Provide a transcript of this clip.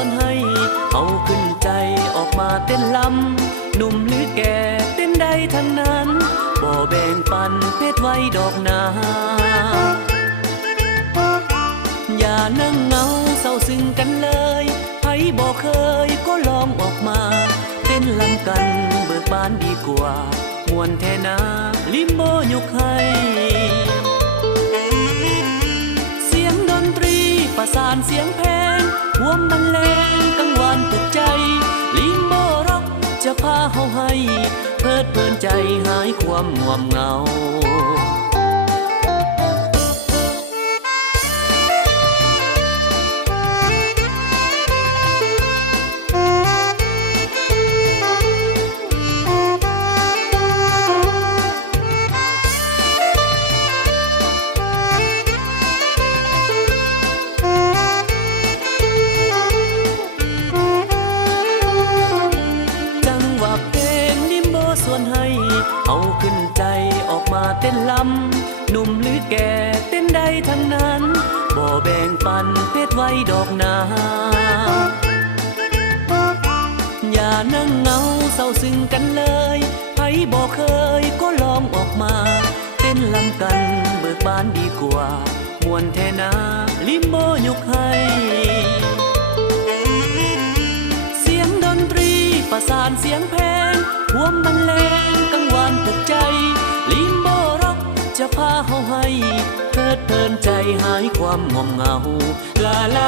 ส่วนให้เอาขึ้นใจออกมาเต้นลำหนุ่มหรือแก่เต้นได้ทั้งนั้นบ่แบ่งปันเพศไว้ดอกนาอย่านั่งเงาเศร้าซึ้งกันเลยไผบ่เคยก็ลองออกมาเต้นลำกันเบิกบานดีกว่ามวนแทนาลิมโบยกให้เสียงดนตรีประสานเสียงเพลงรวมบรรเลงกังวานปลุกใจลิมโบร็อกจะพาเฮาให้เพลิดเพลินใจหายความง่วงเหงาเอาขึ้นใจออกมาเต้นลำหนุ่มหรือแก่เต้นได้ทั้งนั้นบ่แบ่งปันเพศไว้ดอกนาอย่านั่งเงาเศร้าซึ้งกันเลยไผบ่เคยก็ลองออกมาเต้นลำกันเบิกบานดีกว่ามวนแทนาลิมโบยกให้เสียงดนตรีประสานเสียงเพลงรวมบรรเลงกังวานปลุกใจลิมโบร็อกจะพาเฮาให้เพลิดเพลินใจหายความง่วงเหงาลาลา